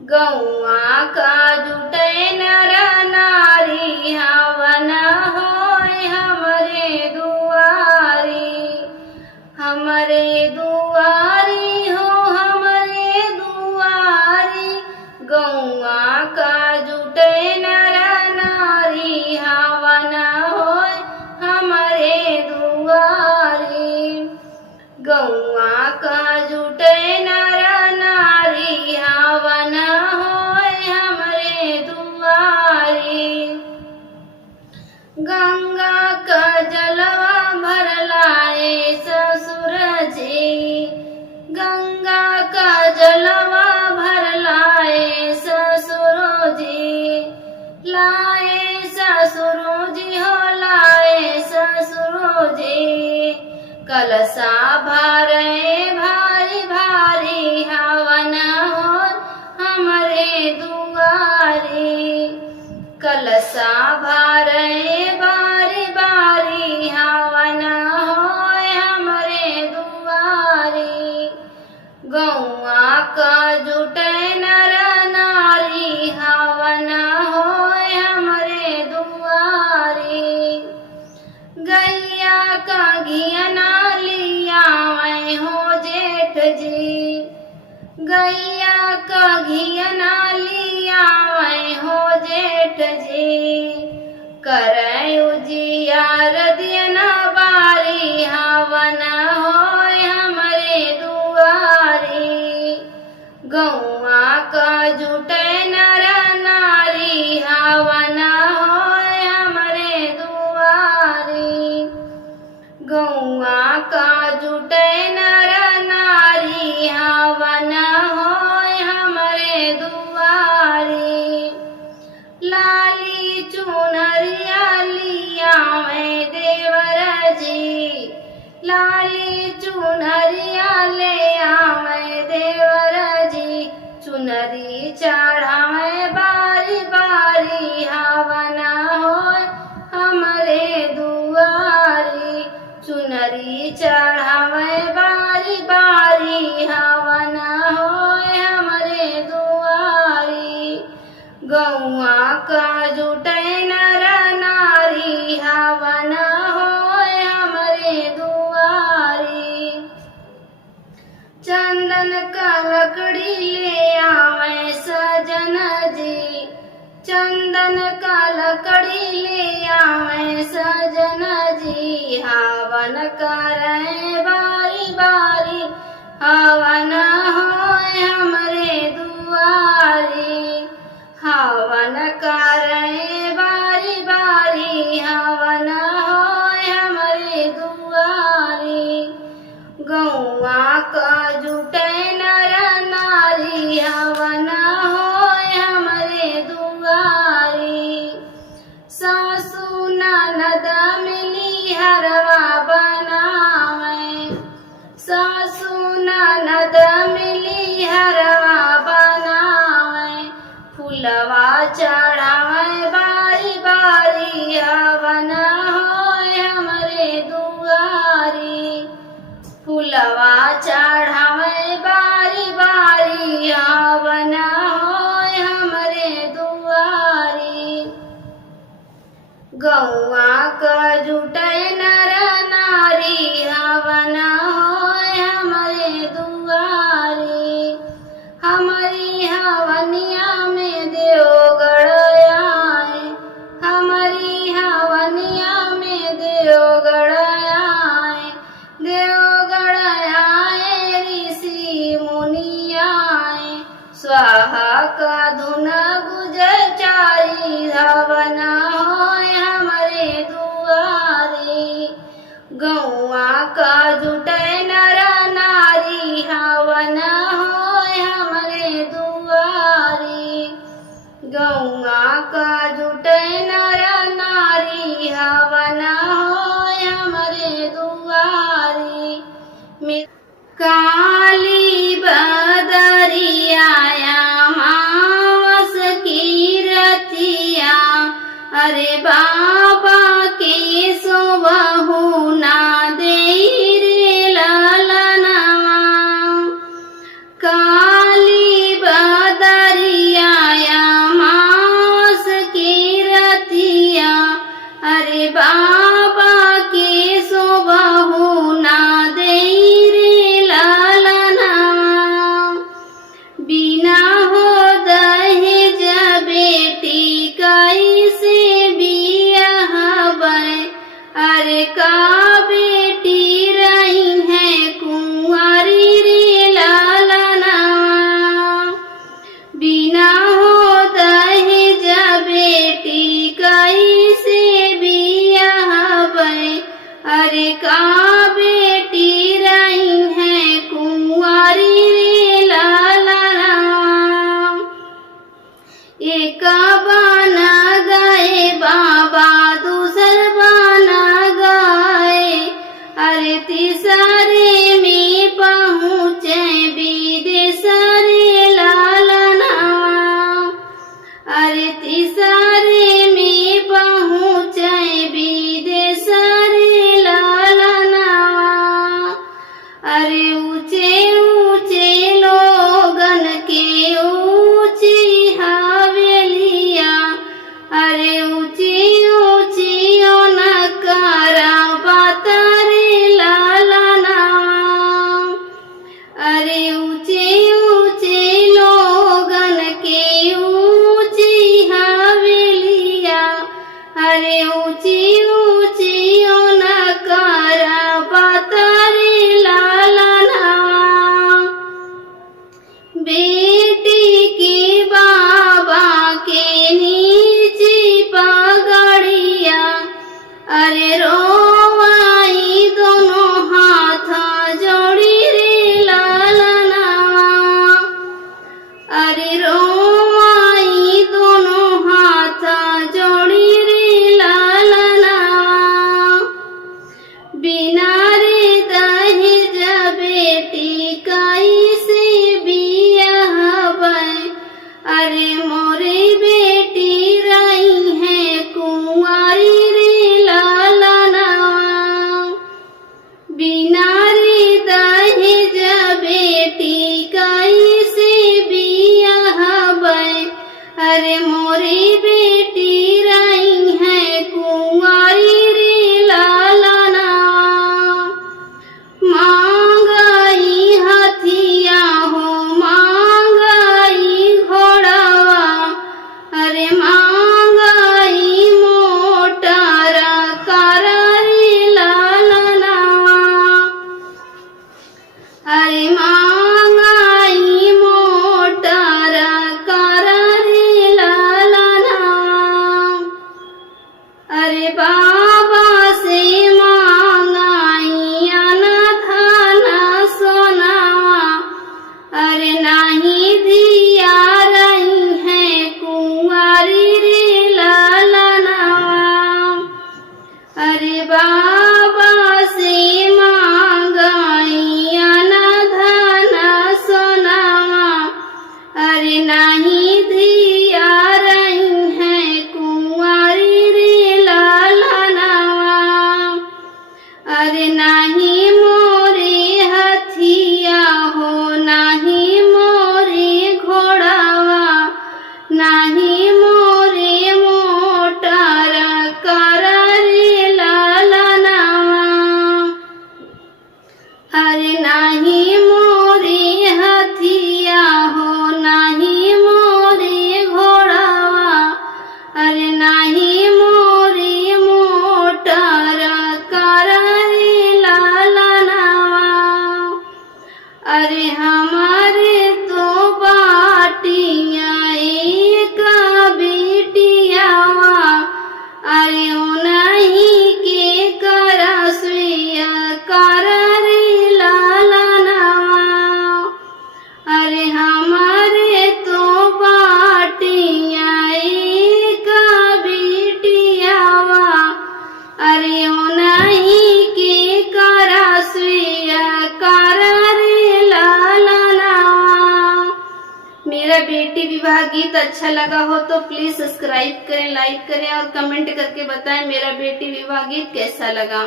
गौआ का जुटे नर नारी हवन होय हमरे दुआरी। हमरे दुआरी हो हमरे दुआरी, गौआ का जुटे नर नारी हवन होय हमरे दुआरी। गौआ का जुटे नर नारी हवन होय हमरे दुआरी। गंगा का जलवा भरलाए ससुर जी, गंगा का जलवा भरलाए ससुर जी। लाए ससुर जी हो लाए ससुर जी, कलशा भरे भारी भारी हवन होय हमरे दुआरी। कलशा भरे बारी बारी हवन होय हमरे दुआरी। गौआ का जुटे नर नारी हवन होय हमरे दुआरी। गैया का घियना लिया मैं हो जेठ जी, गैया का घियना लिया मैं हो जेठ जी। करे उजियार दियना बारी हवन होय हमरे दुआरी। गौआ का जुटे नर नारी हवन होय हमरे दुआरी। गौआ का जुटे नर नारी हवन होय हमरे दुआरी। लाली चुनरिया लिया मैं देवर जी, लाली चुनरिया ले आवे देवर जी। चुनरी चढ़ावे बारी बारी हवन होय हमरे दुआरी। चुनरी चढ़ावे बारी बारी हवन होय हमरे दुआरी। गौआ का जुटे नर नारी हवन होय हमरे दुआरी। चंदन का लकड़ी ले आवे सजन जी, चंदन का लकड़ी ले आवे सजन जी। हवन करे बारी बारी हवन होय हमरे दुआरी। हवन करे बारी बारी हवन होय हमरे दुआरी। गौआ का जुटे नर नारी हवन होय हमरे दुआरी। सासू ननद मिली हरवा बनावे, सासू ननद मिली हरवा बनावे। फुलवा चढ़ावे बारी बारी हवन होय हमरे दुआरी। फुलवा चढ़ावे बारी बारी हवन होय हमरे दुआरी। गौआ का जुटे नर नारी हवन होय हमरे दुआरी। हमारी हवनिया में देवगढ़ आए, हमारी हवनिया में देवगढ़ आए। देवगढ़ आए ऋषि मुनि आए, स्वाहा का धुन गुजर चारी हवन होय हमरे दुआरी। गौआ का जुटे नर नारी हवन होय हमरे दुआरी। गौआ का जुटे नर नारी हवन होय हमरे दुआरी। काली बदरिया मावस की रतिया अरे रोवाई दोनों हाथ जोड़ी रे लालना, बिना रे दहेज बेटी कैसे बियाह भय। अरे मोरे बेटी रही है कुंवारी रे लालना, बिना रे दहेज बेटी कैसे बियाह भय। अरे मोरे बेटी रही है कुंवारी रे लालना, मांगाई हथिया हो मांगाई घोड़ावा। अरे मांगाई मोटर रे लालना, अरे मांगाई मोटर रे लालना। अरे बाबा से मांगाई अनाथान सोनावा। अरे नहीं दिया रही है कुंवारी रे लालना, अरे बाबा से मांगाई अनाथान सोनावा। अरे नहीं दिया रही है कुंवारी रे लालना, अरे नहीं मोरे हथिया हो नहीं मोरे घोड़ावा, नहीं मोरे मोटर रे लालना। अरे नहीं मोरे हथिया हो नहीं मोरे घोड़ावा, अरे नहीं मोरे मोटर रे लालना। अरे हमारे तो बाटिया एक बेटियावा। अरे उन्हीं के करसुया रे लालना, अरे हमारे तो बाटिया एक बेटियावा। अरे उन्हीं के करसुया रे लालना। मेरा बेटी विवाह गीत अच्छा लगा हो तो प्लीज सब्सक्राइब करें, लाइक करें और कमेंट करके बताएं मेरा बेटी विवाह गीत कैसा लगा।